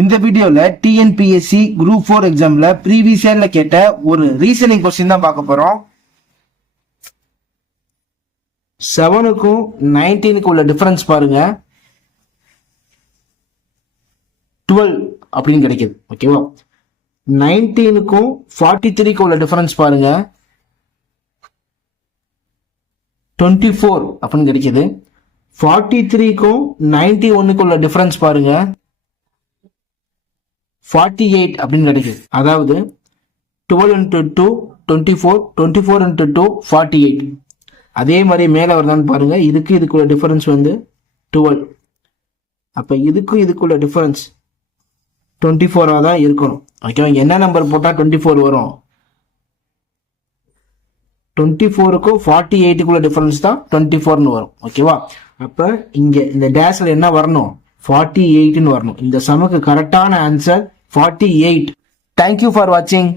இந்த வீடியோல TNPSC group four எக்ஸாம்ல ப்ரீவியஸ் இயர்ல கேட்ட ஒரு ரீசனிங் கொஸ்டின் தான் பார்க்க போறோம். செவனுக்கும் நைன்டீனுக்கும் உள்ள டிஃபரன்ஸ் பாருங்க. டுவெல் அப்படின்னு கிடைக்குது. ஓகேவா நைன்டீனுக்கும் ஃபார்ட்டி த்ரீக்கும் உள்ள டிஃபரன்ஸ் பாருங்க. டுவெண்ட்டி ஃபோர் அப்படின்னு கிடைக்குது. ஃபார்ட்டி த்ரீக்கும் நைன்டி ஒன்னுக்கு உள்ள டிஃபரன்ஸ் பாருங்க. ஃபார்ட்டி எயிட் அப்படின்னு கிடைக்குது. அதாவது twelve into two twenty four twenty four into two forty eight அதே மாதிரி மேலே வருதான்னு பாருங்கள் இதுக்கு இதுக்குள்ள டிஃபரன்ஸ் வந்து டுவெல் அப்போ இதுக்கும் இதுக்குள்ள டிஃபரன்ஸ் டுவெண்ட்டி ஃபோராக தான் இருக்கணும். ஓகேவா என்ன நம்பர் போட்டால் டுவெண்ட்டி ஃபோர் வரும்? டுவெண்ட்டி ஃபோருக்கும் ஃபார்ட்டி எயிட்டுக்குள்ள டிஃபரன்ஸ் தான் டுவெண்ட்டி ஃபோர்னு வரும். ஓகேவா அப்போ இங்கே இந்த டேஸில் என்ன வரணும்? ஃபார்ட்டி எயிட்னு வரணும். இந்த சமக்கு கரெக்டான answer forty eight thank you for வாட்சிங்